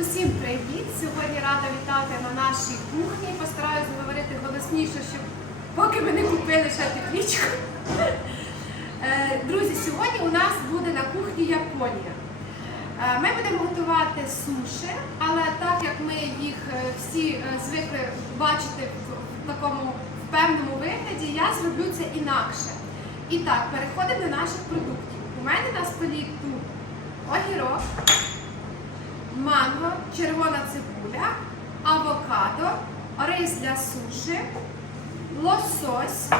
Усім привіт! Сьогодні рада вітати на нашій кухні. Постараюсь говорити голосніше, щоб поки ми не купили ще петрічку. Е, Друзі, сьогодні у нас буде на кухні Японія. Е, Ми будемо готувати суші, але так як ми їх е, всі звикли бачити в такому певному вигляді, я зроблю це інакше. І так, переходимо до наших продуктів. У мене на столі тут огірок, манго, червона цибуля, авокадо, рис для суші, лосось,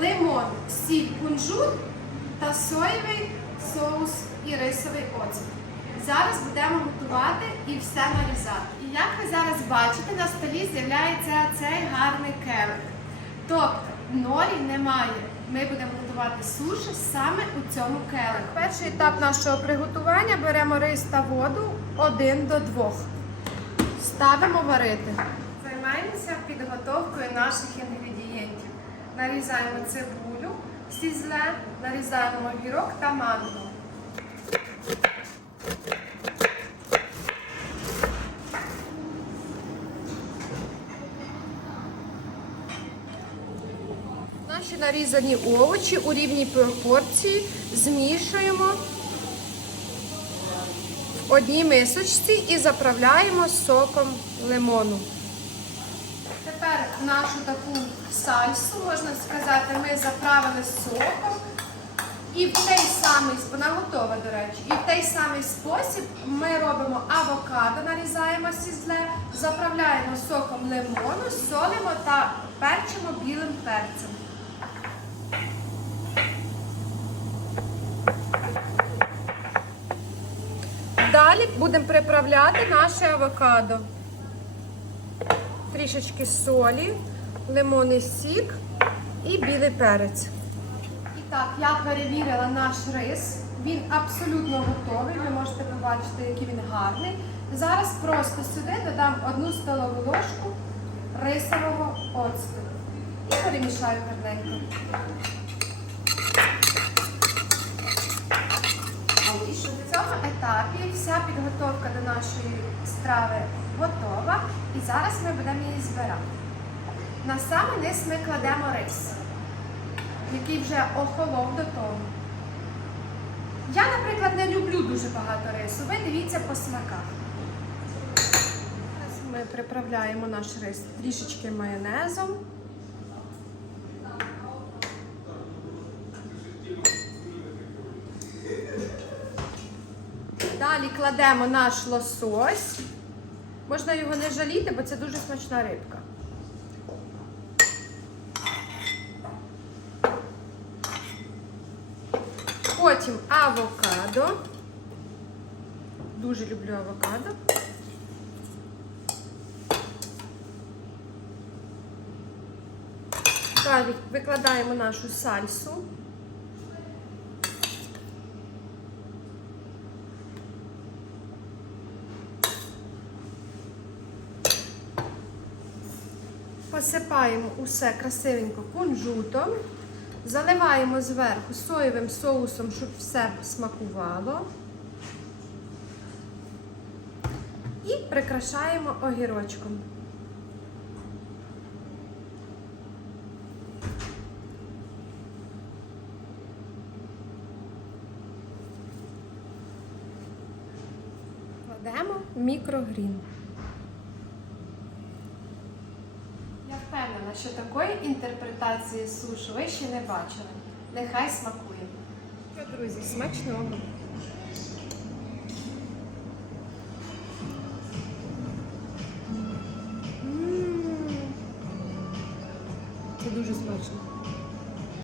лимон, сіль, кунжут та соєвий соус і рисовий оцет. Зараз будемо готувати і все нарізати. І як ви зараз бачите, на столі з'являється цей гарний келих. Тобто норі немає. Ми будемо готувати суші саме у цьому келиху. Перший етап нашого приготування беремо рис та воду один до двох. Ставимо варити. Займаємося підготовкою наших інгредієнтів. Нарізаємо цибулю, сізле, нарізаємо огірок та манго. Наші нарізані овочі у рівній пропорції змішуємо одній мисочці і заправляємо соком лимону. Тепер нашу таку сальсу, можна сказати, ми заправили соком. І в той самий, вона готова, до речі, і в той самий спосіб ми робимо авокадо, нарізаємо сізле, заправляємо соком лимону, солимо та перчимо білим перцем. Далі будемо приправляти наше авокадо. Трішечки солі, лимонний сік і білий перець. І так, я перевірила наш рис. Він абсолютно готовий. Ви можете побачити, який він гарний. Зараз просто сюди додам одну столову ложку рисового оцту. І перемішаю гарненько. І що в цьому етапі вся підготовка до нашої страви готова. І зараз ми будемо її збирати. На самий низ ми кладемо рис, який вже охолов до того. Я, наприклад, не люблю дуже багато рису. Ви дивіться по смаках. Зараз ми приправляємо наш рис трішечки майонезом. Далі кладемо наш лосось. Можна його не жаліти, бо це дуже смачна рибка. Потім авокадо. Дуже люблю авокадо. Далі викладаємо нашу сальсу. Посипаємо усе красивенько кунжутом, заливаємо зверху соєвим соусом, щоб все смакувало. І прикрашаємо огірочком. Кладемо мікрогрін. Я впевнена, що такої інтерпретації суш ви ще не бачили. Нехай смакує. Друзі, смачного!